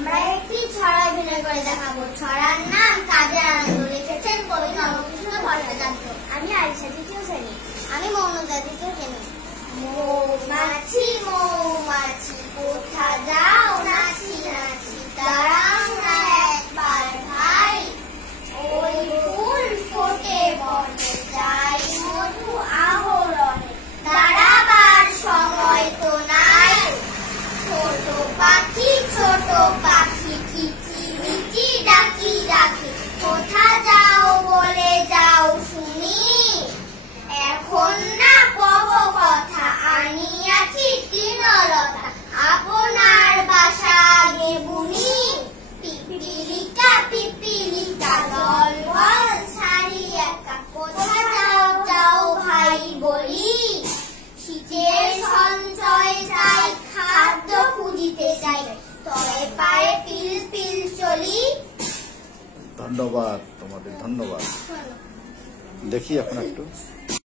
আমরা একটি ছড়া অভিনয় করে দেখাবো। ছড়ার নাম কাজের আনন্দ। লিখেছেন কবি নবকৃষ্ণ ভট্টাচার্য। আমি আরিশা দ্বিতীয় শ্রেণী। আমি মৌনদা দ্বিতীয় শ্রেণী। মৌমাছি মৌমাছি কোথা যাও নাচি নাচি, দাঁড়াও না একবার ভাই, ওই ফুল ফোটে বনে যাই মধু আহরণে, দাঁড়াবার সময় তো নাই। ছোট পাখি কিচিমিচি ডাকি ডাকি, কোথা যাও বলে যাও শুনি, এখন না কব কথা আনিয়াছি তৃণলতা, আপনার বাসা আগে বুনি। পিপিলিকা দল বল সারি একা, কোথা যাও যাও ভাই বলি, শীতের সঞ্চয় চাই খাদ্য খুঁজিতে চাই, তবে পায়ে পিল পিল চলি। ধন্যবাদ তোমাদের, ধন্যবাদ। দেখি এখন একটু